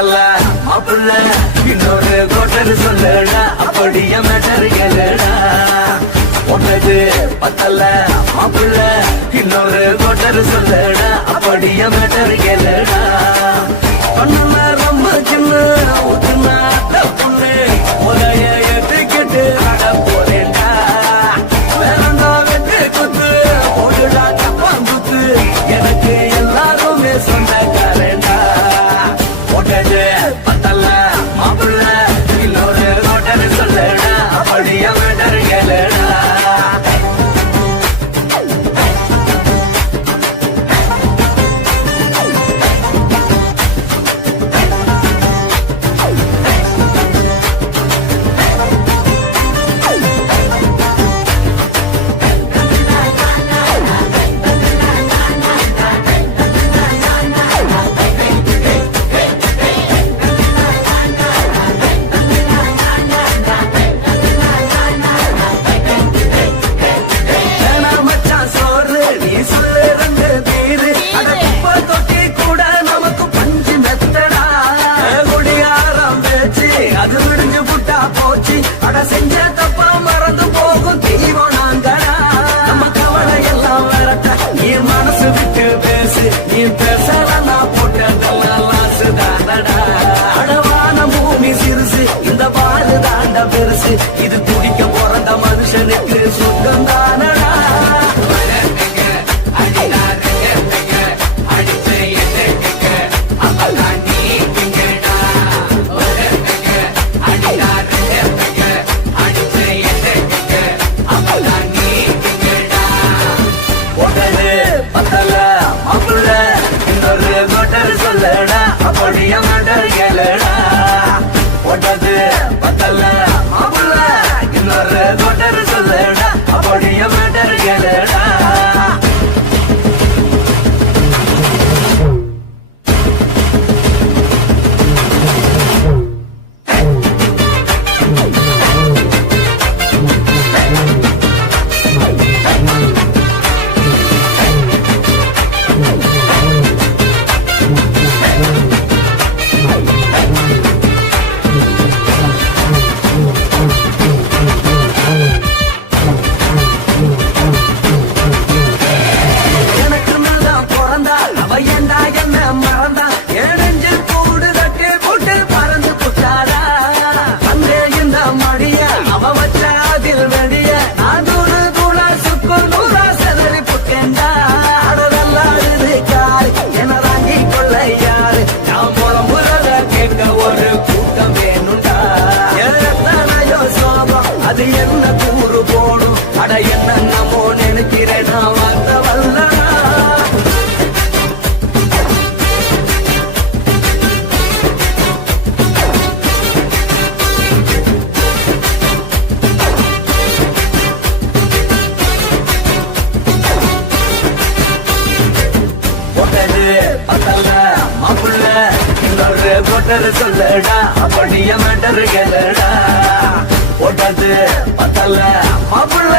பத்தல மாப்பிள்ள இன்னொரு கோட்டர் சொல்லடா அப்படிய மேட்டர் கேளுடா ஒன்னது பத்தல மாப்பிள்ள இன்னொரு கோட்டர் சொல்லடா அப்படிய மேட்டர் கேளுடா பண்ணல ரொம்ப சின்ன ஊத்துனா பொண்ணு உதய ஏத்துக்கிட்டு அட போறேன்டா வேறண்டா வெட்டு குத்து ஓடுடா தப்பாங்குத்து எனக்கு எல்லாருமே சொந்தக்காரண்டா ஒட்டது பத்தல மாப்பிள்ள இன்னொரு கோட்டர் சொல்லடா அப்படிய மேட்டர் கேளுடா செஞ்ச தப்பா மறந்து போகும் தெய்வம் நாங்கடா நம்ம கவலை எல்லாம் வரட்ட நீ மனசு விட்டு பேசு நீ பேசலன்னா போட்டதெல்லாம் லாசு தானடா அடவான பூமி சிறுசு இந்த பாலு தாண்ட பெருசு இது துடிக்க பிறந்த மனுஷனுக்கு சொந்தம் தானடா சொல்லடா அப்படிய மேட்டர் கேளுடா ஒட்டது பத்தல மாப்பிள்ள இன்னொரு கோட்டர் சொல்லடா அப்படிய மேட்டர் கேளுடா அது என்ன கூறு போடும் அட என்ன நம்மோ நினைக்கிறேன் நான் வந்த வல்லடா ஒட்டது பத்தல மாப்பிள்ள இன்னொரு கோட்டர் சொல்லடா அப்படிய மேட்டர் கேளுடா ஒட்டது பத்தல மாப்பிள்ள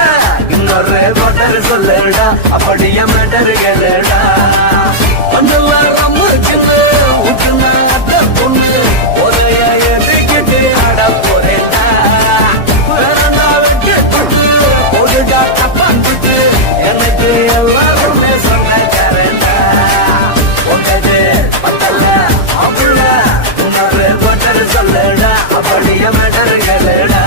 இன்னொரு கோட்டர் சொல்லடா அப்படிய மேட்டர் கேளுடா கொஞ்சம் ரொம்ப சின்ன ஊற்றுனா பொண்ணு உதய ஏத்துக்கிட்டு அட போறேன்டா வேறண்டா வெட்டி குத்து ஓடுடா தப்பாங்குத்து எனக்கு எல்லாருமே சொந்தக்காரண்டா ஒட்டது பத்தல மாப்பிள்ள இன்னொரு கோட்டர் சொல்லடா அப்படிய மேட்டர் கேளுடா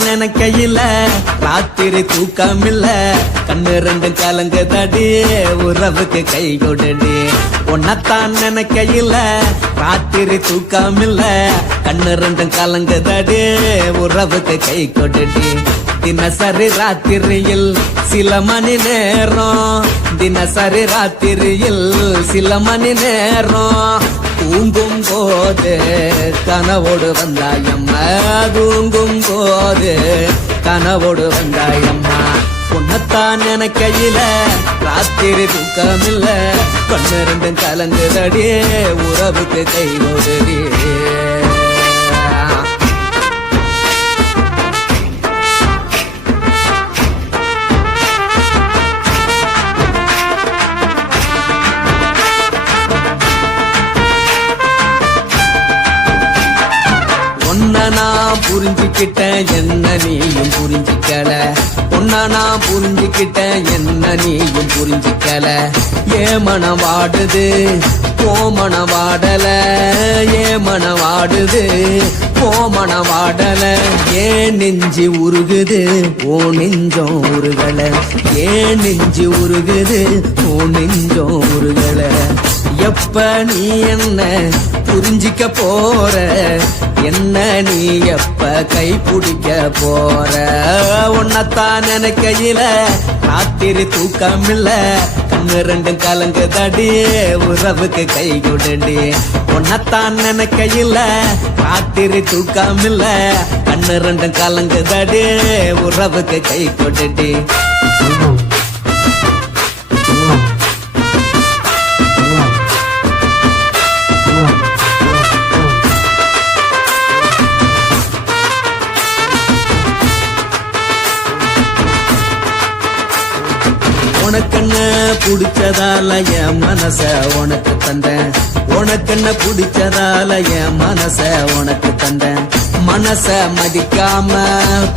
உன்னத்தான் நினைக்கையில ராத்திரி தூக்கமில்ல கண்ணு ரெண்டு கலங்கு தடி உறவுக்கு கை கொடுடி உன்னத்தான் நினைக்கையில ராத்திரி தூக்கமில்ல கண்ணு ரெண்டு கலங்கு தடி உறவுக்கு கை கொடுடி தினசரி ராத்திரியில் சில மணி நேரம் தினசரி ராத்திரியில் சில மணி நேரம் தூங்கும் போது கனவோடு வந்தாயம்மா தூங்கும் போது கனவோடு வந்தாயம்மா உன்னத்தான் நினைக்கையில ராத்திரி தூக்கமில்ல கண்ணு ரெண்டும் கலங்குதடி உறவுக்கு கை ஓடுடி நான் புரிஞ்சுக்கிட்டேன் என்ன நீயும் புரிஞ்சிக்கல உன்ன நான் புரிஞ்சுக்கிட்டேன் என்ன நீயும் புரிஞ்சிக்கல ஏ மனம் வாடுது போ மனம் வாடல ஏ மனம் வாடுது போ மனம் வாடல ஏன் நெஞ்சு உருகுது ஓ நெஞ்சம் உருகல ஏன் நெஞ்சு உருகுது ஓ நெஞ்சம் உருகல எப்ப நீ என்ன புரிஞ்சிக்க போற என்ன நீ எப்ப கை பிடிக்க போற உன்னத்தான் நினைக்கையில ராத்திரி தூக்கமில்ல கண்ணு ரெண்டும் கலங்கு தடி உறவுக்கு கை கொடுடி உன்னத்தான் நினைக்கையில ராத்திரி தூக்கமில்ல கண்ணு ரெண்டும் கலங்கு தடி உறவுக்கு கை கொடுடி உனக்கென்ன பிடிச்சதால என் மனச உனக்கு தந்தேன் உனக்கென்ன பிடிச்சதால என் மனச உனக்கு தந்தேன் மனச மதிக்காம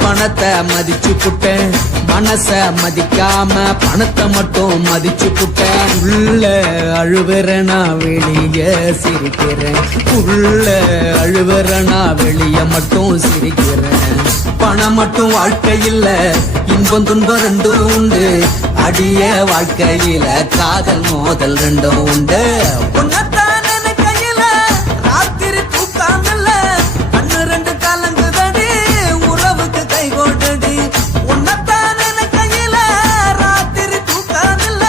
பணத்தை மதிச்சு புட்டேன் மனச மதிக்காம பணத்தை மட்டும் மதிச்சு புட்டேன் உள்ள அழுவுறனா வெளிய சிரிக்கிறேன் உள்ள அழுவுறனா வெளிய மட்டும் சிரிக்கிறேன் பணம் மட்டும் வாழ்க்கை இல்ல இன்பம் துன்பம் ரெண்டும் உண்டு அடிய வாழ்க்கையில காதல் மோதல் ரெண்டும் உண்டு உன்னத்தான் நினைக்கையில ராத்திரி தூக்காமல்ல கண்ணு ரெண்டு கலங்குதடி உறவுக்கு கை கொண்டடி உன்னத்தான் நினைக்கையில ராத்திரி தூக்காமல்ல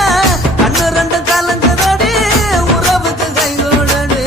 கண்ணு ரெண்டு கலங்குதடி உறவுக்கு கை கொண்டடி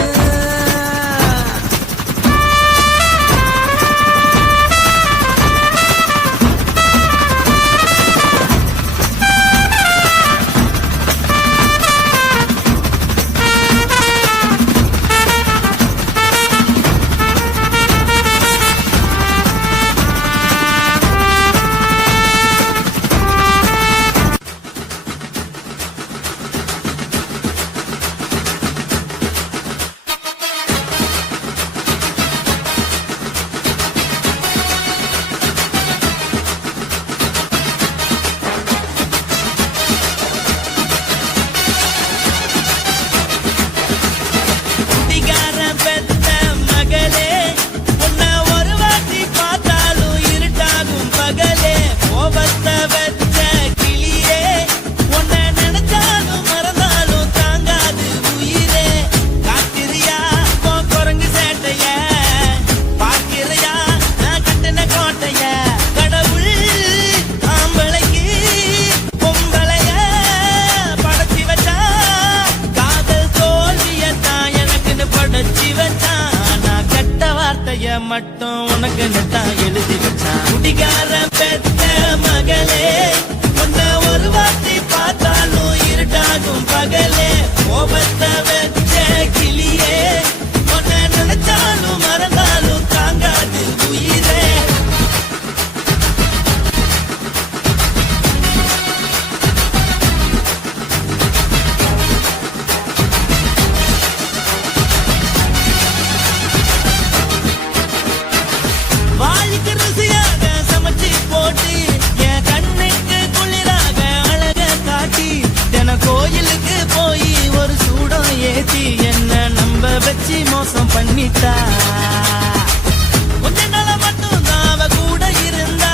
மட்டும் உனக்கு நெத்தான் எழுதி வச்சான் குடிகார பெத்த மகளே உன்னை ஒரு வார்த்தை பார்த்தாலும் இருட்டாகும் பகலே கோபத்தை வச்ச கிளியே உன்னை நினைச்சாலும் மறந்தாலும் தாங்காது உயிரே கோயிலுக்கு போய் ஒரு சூடம் ஏத்தி என்ன நம்ப வச்சு மோசம் பண்ணிட்டா கொஞ்ச நாள மட்டும் அவ கூட இருந்த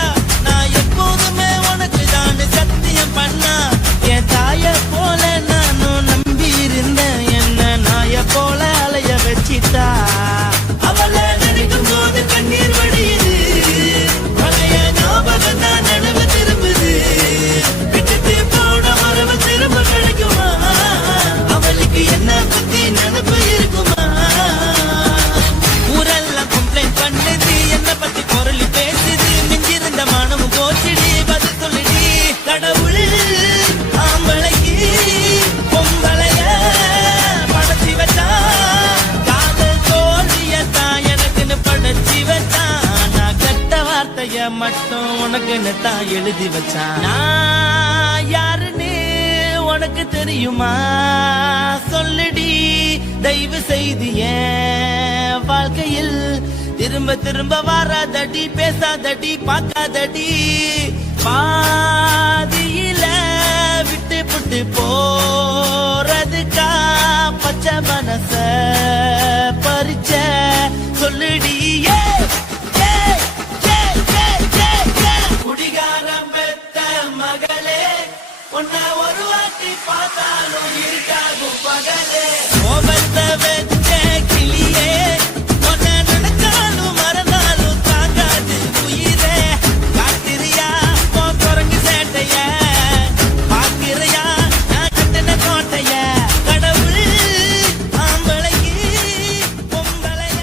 தான் எழுதி வச்சான். நான் யாருன்னு உனக்கு தெரியுமா சொல்லுடி, தயவு செய்து என் வாழ்க்கையில் திரும்ப திரும்ப வராதடி, பேசாதடி, பார்க்காதடி. பாதியில விட்டு புட்டு போறதுக்கா பச்சை மனச பறிச்ச சொல்லுடி. குடிகாரம் பெத்த மகளே, உன்னை ஒரு வாட்டி பார்த்தாலும் இருக்காகும் பகலே. கோபத்தை வச்ச கிளியே, உன்னை நினைச்சாலும் மறந்தாலும் தாங்காது உயிரே. காத்திரியா உன் குரங்கு சேட்டைய, பாக்கிறையா நான் கட்டின கோட்டைய. கடவுள் ஆம்பளைக்கு பொம்பளைய